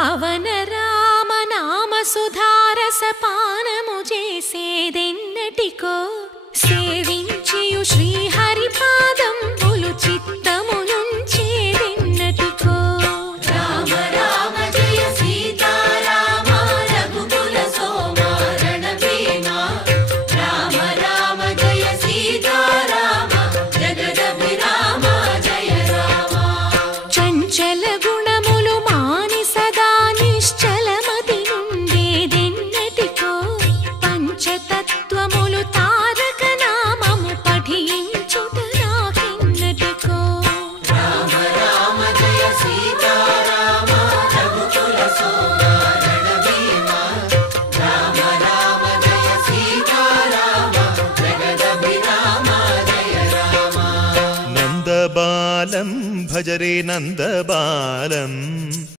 పావన రామ నామ సుధారసపానము చేసేదెన్నటికో సేవించియు శ్రీహరి పాదంబులు చిత్తమునుంచేదెన్నటికో రామ రామ జయ సీతారామ రఘుకుల సోమ రణభీమ రామ రామ జయ సీతారామ జగదభిరామ జయ రామ చంచల గుణములు మాని సదా నిశ్చలమతి నుండేదెన్నటికో పంచతత్వములు తారక నామము పఠించుట నాకెన్నటికో రామ రామ జయ సీతారామ రఘుకుల సోమ రణభీమ రామ రామ జయ సీతారామ జగదభిరామ జయ రామ నందబాలం భజరే నందబాలం